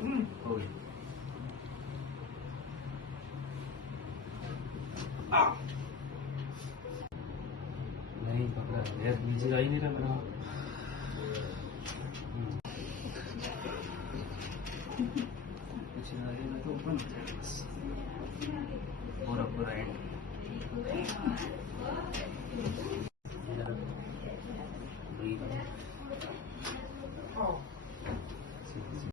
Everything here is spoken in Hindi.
हो गई। नहीं पकड़ा यार, नीचे आ ही नहीं रहा मेरा। पीछे आगे में तो ओपन पूरा पूरा एंड।